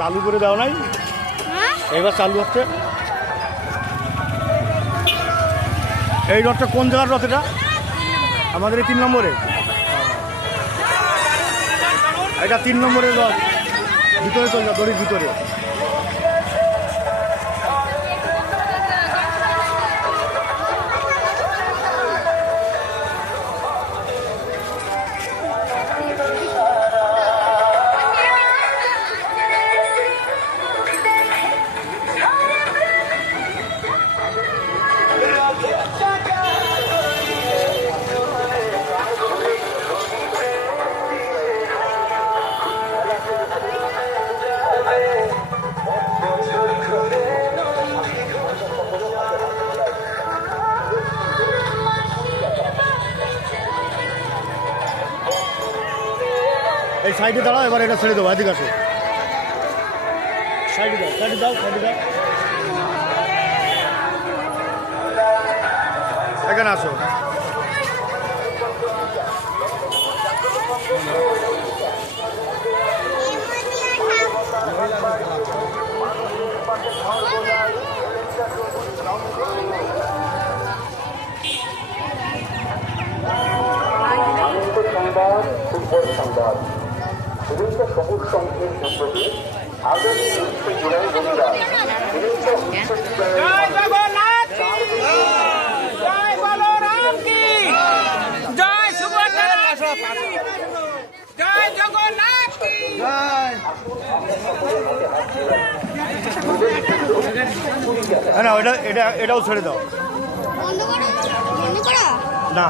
চালু করে দাও নাই, এবার চালু হচ্ছে। এই রথটা কোন জায়গার রথ? এটা আমাদের এই 3 নম্বরে, এটা 3 নম্বরের রথ। ভিতরে চল যা, দড়ির ভিতরে। এই সাইডে দাঁড়াও, এবার এটা ছেড়ে দেবো, এদিকে আসো। সাইডে দাও, সাইডে দাও, সাইডে দাও, এখানে আসো। সংবাদ, ফুটবল সংবাদ, বিভিন্ন সবুজ সংঘের উদ্যোগে আগামী 19 জুলাই রবিবার না, এটাও ছেড়ে দাও বন্ধ করো না।